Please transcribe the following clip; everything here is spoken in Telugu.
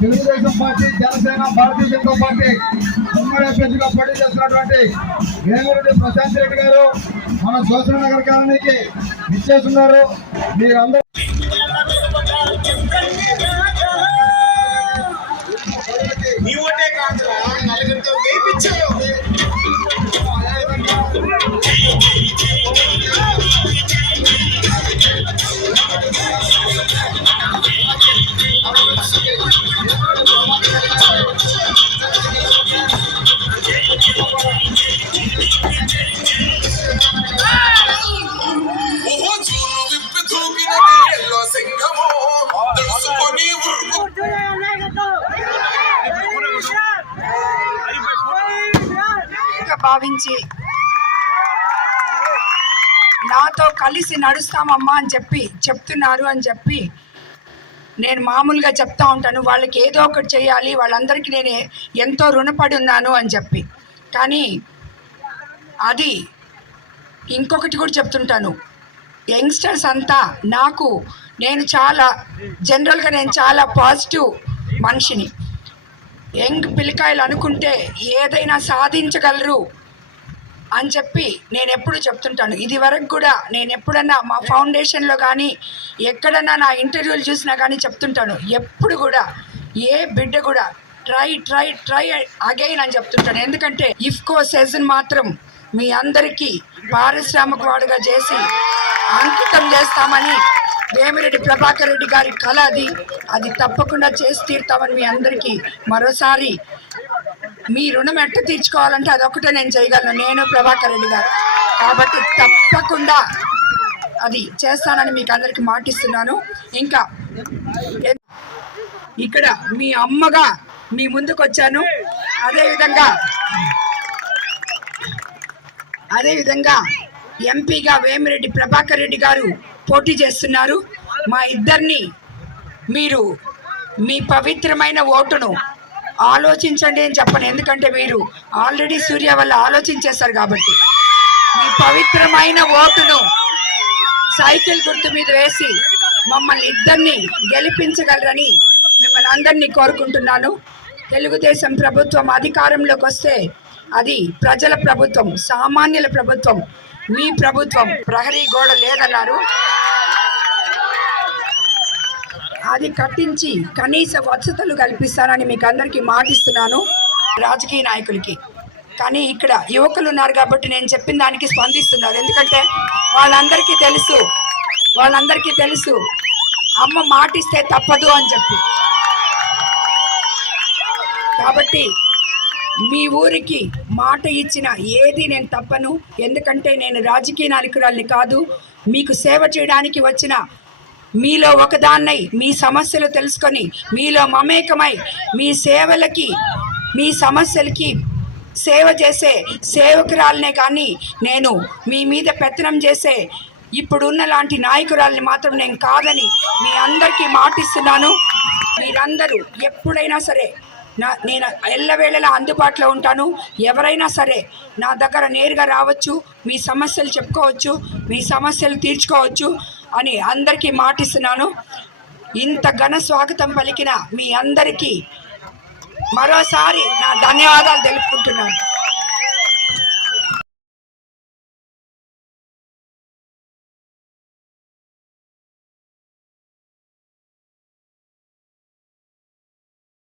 తెలుగుదేశం పార్టీ జనసేన భారతీయ జనతా పార్టీ ఉమ్మడి అభ్యర్థిగా పోటీ చేస్తున్నటువంటి వేమిరెడ్డి ప్రశాంత్ రెడ్డి గారు మన జోసన నగర్ కాలనీకి ఇచ్చేస్తున్నారు మీరందరూ నీవు భావించి నాతో కలిసి నడుస్తామమ్మా అని చెప్పి చెప్తున్నారు అని చెప్పి నేను మామూలుగా చెప్తా ఉంటాను. వాళ్ళకి ఏదో ఒకటి చేయాలి వాళ్ళందరికీ నేను ఎంతో రుణపడి ఉన్నాను అని చెప్పి. కానీ అది ఇంకొకటి కూడా చెప్తుంటాను. యంగ్స్టర్స్ అంతా నాకు నేను చాలా జనరల్గా నేను చాలా పాజిటివ్ మనిషిని. యంగ్ పిల్లకాయలు అనుకుంటే ఏదైనా సాధించగలరు అని చెప్పి నేను ఎప్పుడు చెప్తుంటాను. ఇది వరకు కూడా నేను ఎప్పుడన్నా మా ఫౌండేషన్లో కానీ ఎక్కడన్నా నా ఇంటర్వ్యూలు చూసినా కానీ చెప్తుంటాను. ఎప్పుడు కూడా ఏ బిడ్డ కూడా ట్రై ట్రై ట్రై అగైన్ అని చెప్తుంటాను. ఎందుకంటే ఇఫ్కో సెజన్ మాత్రం మీ అందరికీ పారిశ్రామిక వాడుగా చేసి అంకితం చేస్తామని వేమిరెడ్డి ప్రభాకర్ రెడ్డి గారి కళ అది. అది తప్పకుండా చేసి తీరుతామని మీ అందరికీ మరోసారి మీ రుణం ఎట్ట తీర్చుకోవాలంటే అదొకటే నేను చేయగలను. నేను ప్రభాకర్ రెడ్డి గారు. కాబట్టి తప్పకుండా అది చేస్తానని మీకు అందరికి మాటిస్తున్నాను. ఇంకా ఇక్కడ మీ అమ్మగా మీ ముందుకు వచ్చాను. అదేవిధంగా అదేవిధంగా ఎంపీగా వేమిరెడ్డి ప్రభాకర్ రెడ్డి గారు పోటీ చేస్తున్నారు. మా ఇద్దరిని మీరు మీ పవిత్రమైన ఓటును ఆలోచించండి అని చెప్పను. ఎందుకంటే మీరు ఆల్రెడీ సూర్య వల్ల ఆలోచించేశారు కాబట్టి. మీ పవిత్రమైన ఓటును సైకిల్ గుర్తు మీద వేసి మమ్మల్ని ఇద్దరిని గెలిపించగలరని మిమ్మల్ని అందరినీ కోరుకుంటున్నాను. తెలుగుదేశం ప్రభుత్వం అధికారంలోకి వస్తే అది ప్రజల ప్రభుత్వం సామాన్యుల ప్రభుత్వం మీ ప్రభుత్వం ప్రహరీ గోడ లేదన్నారు. అది కట్టించి కనీస వసతులు కల్పిస్తానని మీకు అందరికీ మాటిస్తున్నాను రాజకీయ నాయకులకి. కానీ ఇక్కడ యువకులు ఉన్నారు కాబట్టి నేను చెప్పిన దానికి స్పందిస్తున్నారు. ఎందుకంటే వాళ్ళందరికీ తెలుసు వాళ్ళందరికీ తెలుసు అమ్మ మాటిస్తే తప్పదు అని చెప్పి. కాబట్టి మీ ఊరికి మాట ఇచ్చిన ఏది నేను తప్పను? ఎందుకంటే నేను రాజకీయ నాయకురాల్ని కాదు. మీకు సేవ చేయడానికి వచ్చిన మీలో ఒకదాన్నై మీ సమస్యలు తెలుసుకొని మీలో మమేకమై మీ సేవలకి మీ సమస్యలకి సేవ చేసే సేవకురాలనే కానీ నేను మీ మీద పెత్తనం చేసే ఇప్పుడున్న లాంటి నాయకురాల్ని మాత్రం నేను కాదని మీ అందరికీ మాటిస్తున్నాను. మీరందరూ ఎప్పుడైనా సరే నా నేను ఎల్లవేళలా అందుబాటులో ఉంటాను. ఎవరైనా సరే నా దగ్గర నేరుగా రావచ్చు మీ సమస్యలు చెప్పుకోవచ్చు మీ సమస్యలు తీర్చుకోవచ్చు అని అందరికీ మాటిస్తున్నాను. ఇంత ఘన స్వాగతం పలికిన మీ అందరికీ మరోసారి నా ధన్యవాదాలు తెలుపుకుంటున్నాను.